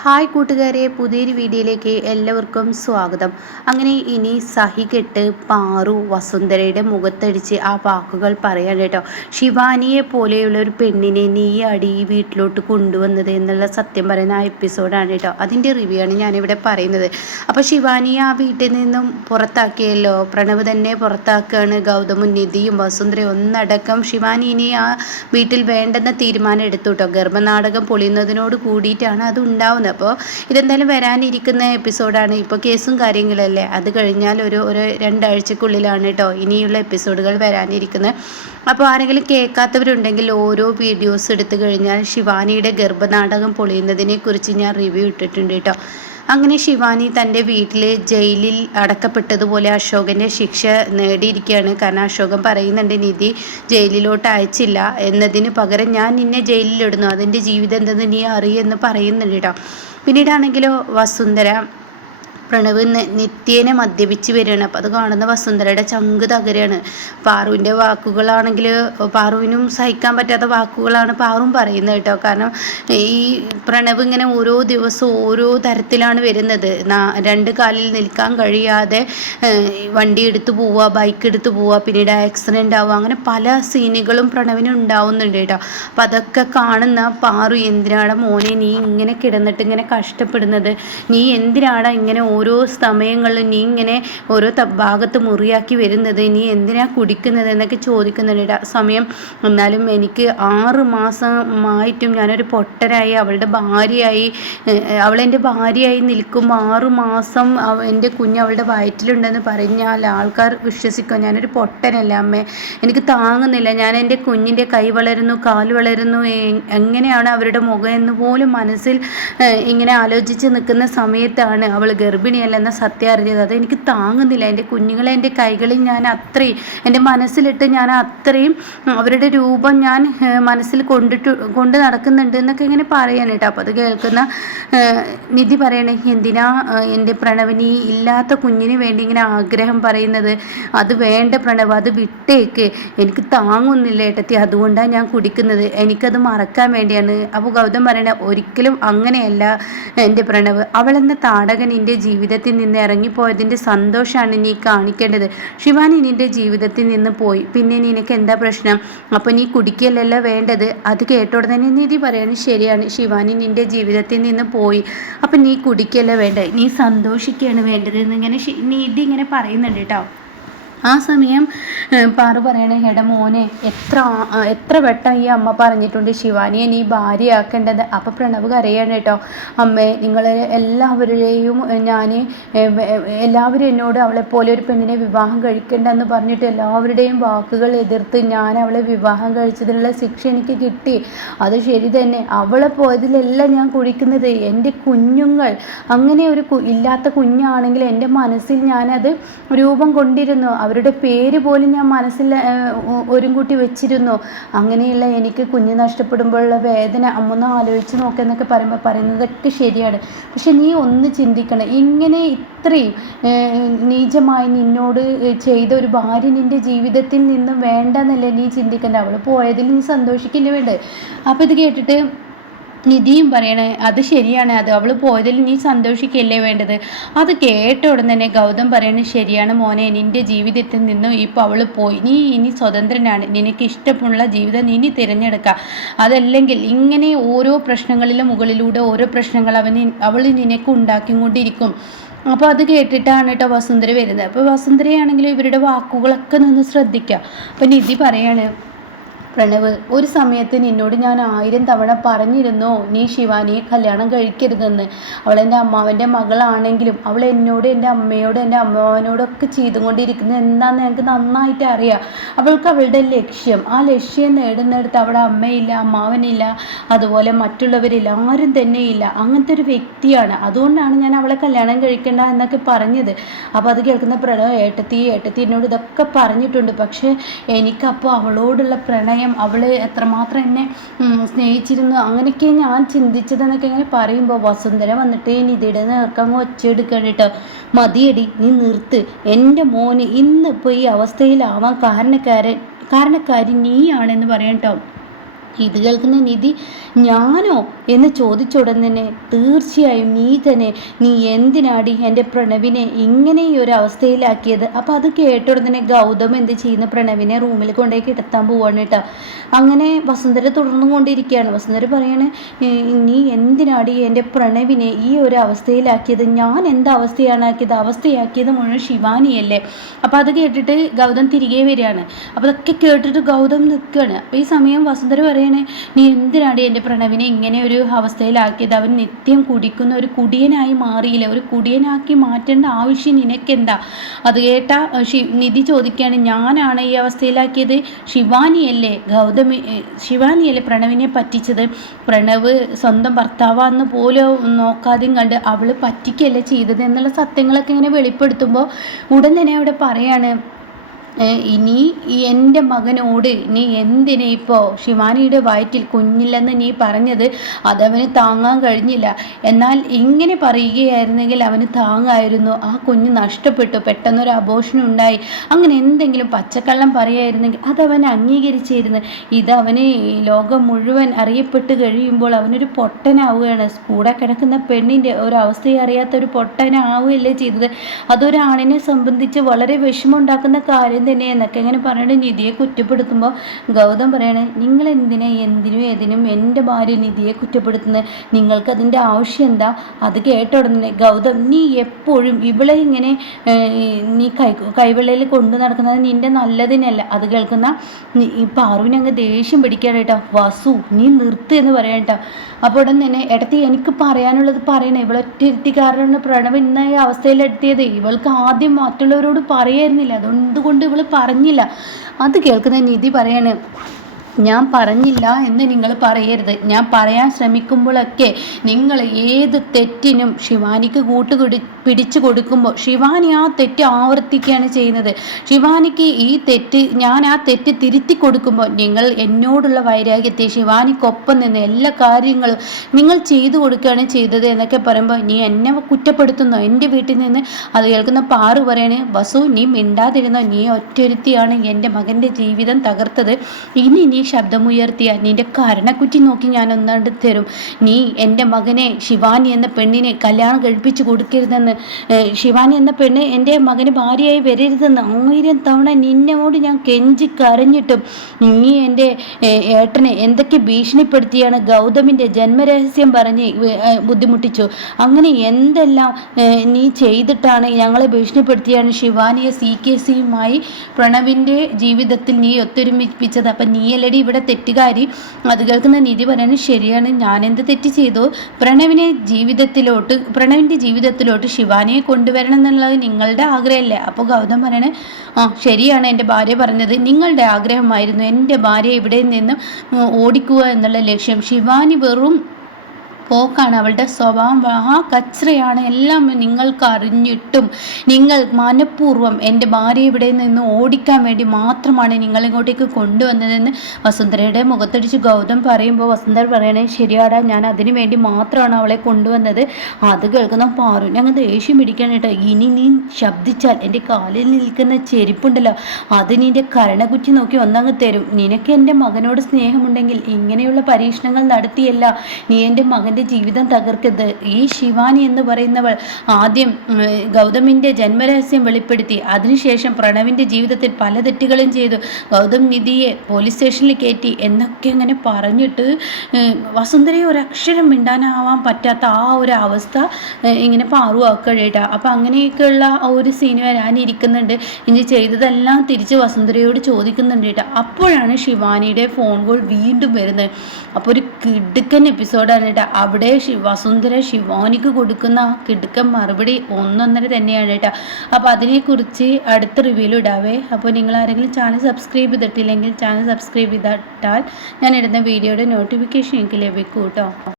Hi കൂട്ടുകാരെ പുതിയൊരു വീഡിയോയിലേക്ക് എല്ലാവർക്കും സ്വാഗതം. അങ്ങനെ ഇനി സഹികെട്ട് പാറു വസുന്ധരയുടെ മുഖത്തടിച്ച് ആ വാക്കുകൾ പറയാൻ കേട്ടോ. ശിവാനിയെ പോലെയുള്ള ഒരു പെണ്ണിനെ നീ അടി വീട്ടിലോട്ട് കൊണ്ടുവന്നത് എന്നുള്ള സത്യം പറയുന്ന ആ എപ്പിസോഡാണ് കേട്ടോ. അതിന്റെ റിവ്യൂ ആണ് ഞാനിവിടെ പറയുന്നത്. അപ്പോൾ ശിവാനിയെ ആ വീട്ടിൽ നിന്നും പുറത്താക്കിയല്ലോ. പ്രണവ് തന്നെ പുറത്താക്കുകയാണ് ഗൗതമും നിധിയും വസുന്ധരയും ഒന്നടക്കം ശിവാനി ഇനി ആ വീട്ടിൽ വേണ്ടെന്ന തീരുമാനം എടുത്തു കേട്ടോ. ഗർഭനാടകം പൊളിയുന്നതിനോട് കൂടിയിട്ടാണ് അത് ഉണ്ടാവുന്നത്. അപ്പോൾ ഇതെന്തായാലും വരാനിരിക്കുന്ന എപ്പിസോഡാണ്. ഇപ്പോൾ കേസും കാര്യങ്ങളല്ലേ. അത് കഴിഞ്ഞാൽ ഒരു ഒരു രണ്ടാഴ്ചക്കുള്ളിലാണ് കേട്ടോ ഇനിയുള്ള എപ്പിസോഡുകൾ വരാനിരിക്കുന്നത്. അപ്പോൾ ആരെങ്കിലും കേൾക്കാത്തവരുണ്ടെങ്കിൽ ഓരോ വീഡിയോസ് എടുത്തു കഴിഞ്ഞാൽ ശിവാനിയുടെ ഗർഭനാടകം പൊളിയുന്നതിനെ കുറിച്ച് ഞാൻ റിവ്യൂ ഇട്ടിട്ടുണ്ട് കേട്ടോ അങ്ങനെ ശിവാനി തന്റെ വീട്ടിൽ ജയിലിൽ അടക്കപ്പെട്ടതുപോലെ അശോകന്റെ ശിക്ഷ നേടിയിരിക്കുകയാണ്. കാരണം അശോകൻ പറയുന്നുണ്ട് നിധി ജയിലിലോട്ട് അയച്ചില്ല. എന്നതിന് പകരം ഞാൻ നിന്നെ ജയിലിലിടുന്നു. അതിന്റെ ജീവിതം എന്തെന്ന് നീ അറിയെന്ന് പറയുന്നുണ്ട് കേട്ടോ പിന്നീടാണെങ്കിലോ വസുന്ധര പ്രണവ് നിത്യേനെ മദ്യപിച്ച് വരികയാണ്. അപ്പോൾ അത് കാണുന്ന വസുന്ധരയുടെ ചങ്ക് തകരാണ് പാറുവിന്റെ വാക്കുകളാണെങ്കിൽ പാറുവിനും സഹിക്കാൻ പറ്റാത്ത വാക്കുകളാണ് പാറും പറയുന്നത് കേട്ടോ. കാരണം ഈ പ്രണവ് ഇങ്ങനെ ഓരോ ദിവസവും ഓരോ തരത്തിലാണ് വരുന്നത്. രണ്ട് കാലിൽ നിൽക്കാൻ കഴിയാതെ വണ്ടി എടുത്തു പോവുക ബൈക്ക് എടുത്തു പോവുക പിന്നീട് ആക്സിഡന്റ് ആവുക അങ്ങനെ പല സീനുകളും പ്രണവിന് ഉണ്ടാവുന്നുണ്ട് കേട്ടോ. അപ്പം അതൊക്കെ കാണുന്ന പാറു എന്തിനാണ് മോനെ നീ ഇങ്ങനെ കിടന്നിട്ട് ഇങ്ങനെ കഷ്ടപ്പെടുന്നത്? നീ എന്തിനാണ് ഇങ്ങനെ ഓരോ സമയങ്ങളിലും നീ ഇങ്ങനെ ഓരോ ഭാഗത്ത് മുറിയാക്കി വരുന്നത് നീ എന്തിനാ കുടിക്കുന്നത് എന്നൊക്കെ ചോദിക്കുന്നുണ്ട്. സമയം എന്നാലും എനിക്ക് ആറ് മാസമായിട്ടും ഞാനൊരു പൊട്ടരായി അവളുടെ ഭാര്യയായി അവളെന്റെ ഭാര്യയായി നിൽക്കുമ്പോൾ ആറ് മാസം എന്റെ കുഞ്ഞ് അവളുടെ വയറ്റിലുണ്ടെന്ന് പറഞ്ഞാൽ ആൾക്കാർ വിശ്വസിക്കും ഞാനൊരു പൊട്ടനല്ല അമ്മേ എനിക്ക് താങ്ങുന്നില്ല ഞാൻ എന്റെ കുഞ്ഞിന്റെ കൈ വളരുന്നു കാൽ വളരുന്നു എങ്ങനെയാണ് അവരുടെ മുഖം എന്ന് പോലും മനസ്സിൽ ഇങ്ങനെ ആലോചിച്ച് നിൽക്കുന്ന സമയത്താണ് അവൾ ഗർഭിണി ഗർഭിണിയല്ലെന്ന സത്യം അറിഞ്ഞത്. അത് എനിക്ക് താങ്ങുന്നില്ല. എന്റെ കുഞ്ഞുങ്ങളെ എന്റെ കൈകളിൽ ഞാൻ അത്രയും എന്റെ മനസ്സിലിട്ട് ഞാൻ അത്രയും അവരുടെ രൂപം ഞാൻ മനസ്സിൽ കൊണ്ടിട്ട് കൊണ്ട് നടക്കുന്നുണ്ട് എന്നൊക്കെ ഇങ്ങനെ പറയാൻ കേട്ടോ. അപ്പോൾ അത് കേൾക്കുന്ന നിധി പറയണേ എന്തിനാ എന്റെ പ്രണവിനി ഇല്ലാത്ത കുഞ്ഞിന് വേണ്ടി ഇങ്ങനെ ആഗ്രഹം പറയുന്നത്? അത് വേണ്ട പ്രണവ് അത് വിട്ടേക്ക്. എനിക്ക് താങ്ങുന്നില്ല ഏട്ടത്തി അതുകൊണ്ടാണ് ഞാൻ കുടിക്കുന്നത്. എനിക്കത് മറക്കാൻ വേണ്ടിയാണ്. അപ്പോൾ ഗൗതം പറയണ ഒരിക്കലും അങ്ങനെയല്ല എന്റെ പ്രണവ്. അവളെന്ന താടകൻ എന്റെ ജീവിതത്തിൽ നിന്ന് ഇറങ്ങിപ്പോയതിന്റെ സന്തോഷമാണ് നീ കാണിക്കേണ്ടത്. ശിവാനി നിന്റെ ജീവിതത്തിൽ നിന്ന് പോയി. പിന്നെ നിനക്ക് എന്താ പ്രശ്നം? അപ്പോൾ നീ കുടിക്കലല്ല വേണ്ടത്. അത് കേട്ടോടെ തന്നെ നീതി പറയാണ് ശരിയാണ്. ശിവാനി നിന്റെ ജീവിതത്തിൽ നിന്ന് പോയി. അപ്പം നീ കുടിക്കല്ല വേണ്ടത്. നീ സന്തോഷിക്കുകയാണ് വേണ്ടത് എന്നിങ്ങനെ നീതി ഇങ്ങനെ പറയുന്നുണ്ട് കേട്ടോ. ആ സമയം പാറു പറയണേ ഹെടമോനെ എത്ര എത്ര വട്ടം ഈ അമ്മ പറഞ്ഞിട്ടുണ്ട് ശിവാനിയെ നീ ഭാര്യയാക്കേണ്ടത്? അപ്പം പ്രണവ് കരയാണ് കേട്ടോ അമ്മേ നിങ്ങൾ എല്ലാവരെയും ഞാൻ എല്ലാവരും എന്നോട് അവളെപ്പോലെ ഒരു പെണ്ണിനെ വിവാഹം കഴിക്കേണ്ടെന്ന് പറഞ്ഞിട്ട് എല്ലാവരുടെയും വാക്കുകൾ എതിർത്ത് ഞാൻ അവളെ വിവാഹം കഴിച്ചതിനുള്ള ശിക്ഷ എനിക്ക് കിട്ടി. അത് ശരി തന്നെ. അവളെ പോയതിലെല്ലാം ഞാൻ കുഴിക്കുന്നത്. എന്റെ കുഞ്ഞുങ്ങൾ അങ്ങനെ ഒരു ഇല്ലാത്ത കുഞ്ഞാണെങ്കിൽ എന്റെ മനസ്സിൽ ഞാനത് രൂപം കൊണ്ടിരുന്നു. അവരുടെ പേര് പോലും ഞാൻ മനസ്സിൽ ഒരു കൂട്ടി വെച്ചിരുന്നു. അങ്ങനെയുള്ള എനിക്ക് കുഞ്ഞ് നഷ്ടപ്പെടുമ്പോഴുള്ള വേദന അമ്മൊന്ന് ആലോചിച്ച് നോക്കെന്നൊക്കെ പറയുമ്പോൾ പറയുന്നതൊക്കെ ശരിയാണ്. പക്ഷെ നീ ഒന്ന് ചിന്തിക്കണം ഇങ്ങനെ ഇത്രയും നീചമായി നിന്നോട് ചെയ്ത ഒരു ഭാര്യ നിന്റെ ജീവിതത്തിൽ നിന്നും വേണ്ടെന്നല്ലേ നീ ചിന്തിക്കണ്ട? അവൾ പോയതിൽ നീ സന്തോഷിക്കേണ്ടി വേണ്ടേ അപ്പോൾ ഇത് കേട്ടിട്ട് നിധിയും പറയണേ അത് ശരിയാണ് അത് അവൾ പോയതിൽ നീ സന്തോഷിക്കല്ലേ വേണ്ടത്? അത് കേട്ട ഉടൻ തന്നെ ഗൗതം പറയണേ ശരിയാണ് മോനെ നിന്റെ ജീവിതത്തിൽ നിന്നും ഇപ്പോൾ അവൾ പോയി. നീ ഇനി സ്വതന്ത്രനാണ്. നിനക്ക് ഇഷ്ടമുള്ള ജീവിതം നീ ഇനി തിരഞ്ഞെടുക്കുക അതല്ലെങ്കിൽ ഇങ്ങനെ ഓരോ പ്രശ്നങ്ങളിലും മുകളിലൂടെ ഓരോ പ്രശ്നങ്ങൾ അവന് അവൾ നിനക്ക് ഉണ്ടാക്കിക്കൊണ്ടിരിക്കും. അപ്പോൾ അത് കേട്ടിട്ടാണ് കേട്ടോ വസുന്ധര വരുന്നത്. അപ്പോൾ വസുന്ധരയാണെങ്കിലും ഇവരുടെ വാക്കുകളൊക്കെ നിന്ന് ശ്രദ്ധിക്കുക അപ്പോൾ നിധി പറയാണ് പ്രണവ് ഒരു സമയത്ത് നിന്നോട് ഞാൻ ആയിരം തവണ പറഞ്ഞിരുന്നു നീ ശിവാനിയെ കല്യാണം കഴിക്കരുതെന്ന്. അവൾ എന്റെ അമ്മാവന്റെ മകളാണെങ്കിലും അവൾ എന്നോട് എന്റെ അമ്മയോട് എന്റെ അമ്മാവനോടൊക്കെ ചെയ്തുകൊണ്ടിരിക്കുന്നത് എന്താണെന്ന് ഞങ്ങൾക്ക് നന്നായിട്ട് അറിയാം. അവൾക്ക് അവളുടെ ലക്ഷ്യം. ആ ലക്ഷ്യം നേടുന്നിടത്ത് അവിടെ അമ്മയില്ല അമ്മാവനില്ല അതുപോലെ മറ്റുള്ളവരില്ല ആരും തന്നെ ഇല്ല അങ്ങനത്തെ ഒരു വ്യക്തിയാണ്. അതുകൊണ്ടാണ് ഞാൻ അവളെ കല്യാണം കഴിക്കേണ്ട എന്നൊക്കെ പറഞ്ഞത്. അപ്പോൾ അത് കേൾക്കുന്ന പ്രണവ് ഏട്ടത്തി ഏട്ടത്തി എന്നോട് ഇതൊക്കെ പറഞ്ഞിട്ടുണ്ട്. പക്ഷേ എനിക്കപ്പോൾ അവളോടുള്ള പ്രണയം പ്രണയം അവൾ എത്രമാത്രം എന്നെ സ്നേഹിച്ചിരുന്നു അങ്ങനെയൊക്കെ ഞാൻ ചിന്തിച്ചതെന്നൊക്കെ ഇങ്ങനെ പറയുമ്പോൾ വസുന്ധര വന്നിട്ട് നിധിയുടെ നേർക്കങ്ങ് ഒച്ചയെടുക്കണം കേട്ടോ മതിയടി നീ നിർത്ത്. എന്റെ മോന് ഇന്നിപ്പോൾ ഈ അവസ്ഥയിലാവാൻ കാരണക്കാരൻ കാരണക്കാരി നീയാണെന്ന് പറയാം കേട്ടോ ഇത് കേൾക്കുന്ന നിധി ഞാനോ? എന്ന് ചോദിച്ചുടൻ തന്നെ തീർച്ചയായും നീ തന്നെ നീ എന്തിനാടി എന്റെ പ്രണവിനെ ഇങ്ങനെ ഈ ഒരു അവസ്ഥയിലാക്കിയത്? അപ്പോൾ അത് കേട്ടുടനെ ഗൗതം എന്ത് ചെയ്യുന്ന? പ്രണവിനെ റൂമിൽ കൊണ്ടുപോയി കിടത്താൻ പോവാണ് കേട്ടോ. അങ്ങനെ വസുന്ധര തുടർന്നു കൊണ്ടിരിക്കുകയാണ് വസുന്ധര പറയാണ് നീ എന്തിനാടി എന്റെ പ്രണവിനെ ഈ ഒരു അവസ്ഥയിലാക്കിയത്? ഞാൻ എന്ത് അവസ്ഥയാണ് ആക്കിയത് അവസ്ഥയാക്കിയത് മുഴുവൻ ശിവാനിയല്ലേ? അപ്പോൾ അത് കേട്ടിട്ട് ഗൗതം തിരികെ വരികയാണ്. അപ്പോൾ അതൊക്കെ കേട്ടിട്ട് ഗൗതം നിൽക്കുകയാണ്. അപ്പോൾ ഈ സമയം വസുന്ധര പറയും പറയണേ നീ എന്തിനാടി എന്റെ പ്രണവിനെ ഇങ്ങനെ ഒരു അവസ്ഥയിലാക്കിയത്? അവൻ നിത്യം കുടിക്കുന്ന ഒരു കുടിയനായി മാറിയില്ല? ഒരു കുടിയനാക്കി മാറ്റേണ്ട ആവശ്യം നിനക്കെന്താ? അത് കേട്ട നിധി ചോദിക്കുകയാണ് ഞാനാണ് ഈ അവസ്ഥയിലാക്കിയത്? ശിവാനിയല്ലേ ഗൗതമി ശിവാനിയല്ലേ പ്രണവിനെ പറ്റിച്ചത്? പ്രണവ് സ്വന്തം ഭർത്താവാന്ന് പോലും നോക്കാതെയും കണ്ട് അവൾ പറ്റിക്കല്ലേ ചെയ്തത്? എന്നുള്ള സത്യങ്ങളൊക്കെ ഇങ്ങനെ വെളിപ്പെടുത്തുമ്പോൾ ഉടൻ തന്നെ അവിടെ പറയാണ് ഇനി എന്റെ മകനോട് നീ എന്തിനെ ഇപ്പോൾ ശിവാനിയുടെ വയറ്റിൽ കുഞ്ഞില്ലെന്ന് നീ പറഞ്ഞത് അതവന് താങ്ങാൻ കഴിഞ്ഞില്ല. എന്നാൽ ഇങ്ങനെ പറയുകയായിരുന്നെങ്കിൽ അവന് താങ്ങായിരുന്നു. ആ കുഞ്ഞ് നഷ്ടപ്പെട്ടു. പെട്ടെന്നൊരു അബോഷൻ ഉണ്ടായി. അങ്ങനെ എന്തെങ്കിലും പച്ചക്കള്ളം പറയായിരുന്നെങ്കിൽ അതവൻ അംഗീകരിച്ചിരുന്നു. ഇതവന് ലോകം മുഴുവൻ അറിയപ്പെട്ട് കഴിയുമ്പോൾ അവനൊരു പൊട്ടനാവുകയാണ്. കൂടെ കിടക്കുന്ന പെണ്ണിന്റെ ഒരവസ്ഥയെ അറിയാത്ത ഒരു പൊട്ടനാവുകയല്ലേ ചെയ്തത്. അതൊരാണിനെ സംബന്ധിച്ച് വളരെ വിഷമം ഉണ്ടാക്കുന്ന കാര്യം തന്നെ എന്നൊക്കെ ഇങ്ങനെ പറഞ്ഞിട്ട് നിധിയെ കുറ്റപ്പെടുത്തുമ്പോൾ ഗൗതം പറയണേ നിങ്ങൾ എന്തിനെ എന്തിനും ഏതിനും എന്റെ ഭാര്യ നിധിയെ കുറ്റപ്പെടുത്തുന്നത് നിങ്ങൾക്ക് അതിന്റെ ആവശ്യം എന്താ? അത് കേട്ട ഉടനെ ഗൗതം നീ എപ്പോഴും ഇവളെ ഇങ്ങനെ നീ കൈ കൈവെള്ളയിൽ കൊണ്ടു നടക്കുന്നത് നിന്റെ നല്ലതിനല്ല. അത് കേൾക്കുന്ന ഈ പാറുവിനെ അങ്ങ് ദേഷ്യം പിടിക്കാണ് കേട്ടോ. വസു നീ നിർത്ത് എന്ന് പറയാം കേട്ടോ. അപ്പോൾ ഉടൻ തന്നെ ഇടത്തി എനിക്ക് പറയാനുള്ളത് പറയണേ ഇവളൊറ്റ ഇരുത്തിക്കാരനാണ് പ്രണവ് ഇന്ന അവസ്ഥയിൽ ഇവൾക്ക് ആദ്യം മറ്റുള്ളവരോട് പറയായിരുന്നില്ല. അതുകൊണ്ട് പറഞ്ഞില്ല. അത് കേൾക്കുന്ന നിധി പറയാണ് ഞാൻ പറഞ്ഞില്ല എന്ന് നിങ്ങൾ പറയരുത്. ഞാൻ പറയാൻ ശ്രമിക്കുമ്പോഴൊക്കെ നിങ്ങൾ ഏത് തെറ്റിനും ശിവാനിക്ക് കൂട്ടുകൊടി പിടിച്ചു കൊടുക്കുമ്പോൾ ശിവാനി ആ തെറ്റ് ആവർത്തിക്കുകയാണ് ചെയ്യുന്നത്. ശിവാനിക്ക് ഈ തെറ്റ് ഞാൻ ആ തെറ്റ് തിരുത്തി കൊടുക്കുമ്പോൾ നിങ്ങൾ എന്നോടുള്ള വൈരാഗ്യത്തെ ശിവാനിക്കൊപ്പം നിന്ന് എല്ലാ കാര്യങ്ങളും നിങ്ങൾ ചെയ്തു കൊടുക്കുകയാണ് ചെയ്തത് എന്നൊക്കെ പറയുമ്പോൾ നീ എന്നെ കുറ്റപ്പെടുത്തുന്നു? എന്റെ വീട്ടിൽ നിന്ന് അത് കേൾക്കുന്ന പാറു പറയണേ വസു നീ മിണ്ടാതിരുന്നോ? നീ ഒറ്റൊരുത്തിയാണ് എന്റെ മകന്റെ ജീവിതം തകർത്തത്. ഇനി നീ ശബ്ദമുയർത്തിയ നിന്റെ കരണക്കുറ്റി നോക്കി ഞാൻ ഒന്നാണ്ട് തരും. നീ എന്റെ മകനെ ശിവാനി എന്ന പെണ്ണിനെ കല്യാണം കഴിപ്പിച്ചു കൊടുക്കരുതെന്ന് ശിവാനി എന്ന പെണ്ണ് എന്റെ മകന് ഭാര്യയായി വരരുതെന്ന് ആയിരം തവണ നിന്നോട് ഞാൻ കെഞ്ചി കരഞ്ഞിട്ടും നീ എന്റെ ഏട്ടനെ എന്തൊക്കെ ഭീഷണിപ്പെടുത്തിയാണ് ഗൗതമിന്റെ ജന്മരഹസ്യം പറഞ്ഞ് ബുദ്ധിമുട്ടിച്ചു. അങ്ങനെ എന്തെല്ലാം നീ ചെയ്തിട്ടാണ് ഞങ്ങളെ ഭീഷണിപ്പെടുത്തിയാണ് ശിവാനിയെ സി കെ സിയുമായി പ്രണവിന്റെ ജീവിതത്തിൽ നീ ഒത്തൊരുമിപ്പിച്ചത്. അപ്പം നീയല്ലടി ഇവിടെ തെറ്റുകാരി. അത് കേൾക്കുന്ന നിധി പറയാനും ശരിയാണ്. ഞാൻ എന്ത് തെറ്റ് ചെയ്തു? പ്രണവിനെ ജീവിതത്തിലോട്ട് പ്രണവിന്റെ ജീവിതത്തിലോട്ട് ശിവാനിയെ കൊണ്ടുവരണം എന്നുള്ളത് നിങ്ങളുടെ ആഗ്രഹമല്ലേ? അപ്പോൾ ഗൗതം പറയണേ ആ ശരിയാണ് എന്റെ ഭാര്യ പറഞ്ഞത്. നിങ്ങളുടെ ആഗ്രഹമായിരുന്നു എന്റെ ഭാര്യ ഇവിടെ നിന്നും ഓടിക്കുക എന്നുള്ള ലക്ഷ്യം. ശിവാനി വെറും പോക്കാണ്. അവളുടെ സ്വഭാവം മഹാ കച്ചറയാണ്. എല്ലാം നിങ്ങൾക്ക് അറിഞ്ഞിട്ടും നിങ്ങൾ മനഃപൂർവം എന്റെ ഭാര്യ ഇവിടെ നിന്ന് ഓടിക്കാൻ വേണ്ടി മാത്രമാണ് നിങ്ങൾ ഇങ്ങോട്ടേക്ക് കൊണ്ടുവന്നതെന്ന് വസുന്ധരയുടെ മുഖത്തടിച്ച് ഗൗതം പറയുമ്പോൾ വസുന്ധര പറയണേ ശരിയാടാ ഞാൻ അതിനു വേണ്ടി മാത്രമാണ് അവളെ കൊണ്ടുവന്നത്. അത് കേൾക്കുന്ന പാറു ഞങ്ങൾ ദേഷ്യം പിടിക്കാൻ കേട്ടോ. ഇനി നീ ശബ്ദിച്ചാൽ എന്റെ കാലിൽ നിൽക്കുന്ന ചെരുപ്പുണ്ടല്ലോ. അത് നിന്റെ കരണകുറ്റി നോക്കി ഒന്നങ്ങ് തരും. നിനക്ക് എന്റെ മകനോട് സ്നേഹമുണ്ടെങ്കിൽ ഇങ്ങനെയുള്ള പരീക്ഷണങ്ങൾ നടത്തിയല്ല. നീ എന്റെ മകൻ അവന്റെ ജീവിതം തകർക്കരുത്. ഈ ശിവാനി എന്ന് പറയുന്നവൾ ആദ്യം ഗൗതമിന്റെ ജന്മരഹസ്യം വെളിപ്പെടുത്തി. അതിനുശേഷം പ്രണവിന്റെ ജീവിതത്തിൽ പല തെറ്റുകളും ചെയ്തു. ഗൗതം നിധിയെ പോലീസ് സ്റ്റേഷനിൽ കയറ്റി എന്നൊക്കെ അങ്ങനെ പറഞ്ഞിട്ട് വസുന്ധരയെ ഒരക്ഷരം മിണ്ടാനാവാൻ പറ്റാത്ത ആ ഒരു അവസ്ഥ ഇങ്ങനെ പാറുവാക്കഴിയിട്ട അപ്പം അങ്ങനെയൊക്കെയുള്ള ഒരു സീൻ വരാനിരിക്കുന്നുണ്ട്. ഇനി ചെയ്തതെല്ലാം തിരിച്ച് വസുന്ധരയോട് ചോദിക്കുന്നുണ്ട് കേട്ടോ. അപ്പോഴാണ് ശിവാനിയുടെ ഫോൺ കോൾ വീണ്ടും വരുന്നത്. അപ്പോൾ ഒരു കിടുക്കൻ എപ്പിസോഡാണ് കേട്ടോ. അവിടെ വസുന്ധര ശിവാനിക്ക് കൊടുക്കുന്ന കിടുക്കൻ മറുപടി ഒന്നൊന്നര തന്നെയാണ് കേട്ടോ. അപ്പോൾ അതിനെക്കുറിച്ച് അടുത്ത റിവ്യൂൽ ഇടാവേ. അപ്പോൾ നിങ്ങൾ ആരെങ്കിലും ചാനൽ സബ്സ്ക്രൈബ് ചെയ്തിട്ടില്ലെങ്കിൽ ചാനൽ സബ്സ്ക്രൈബ് ചെയ്തിട്ടാൽ ഞാൻ ഇടുന്ന വീഡിയോയുടെ നോട്ടിഫിക്കേഷൻ എനിക്ക് ലഭിക്കും കേട്ടോ.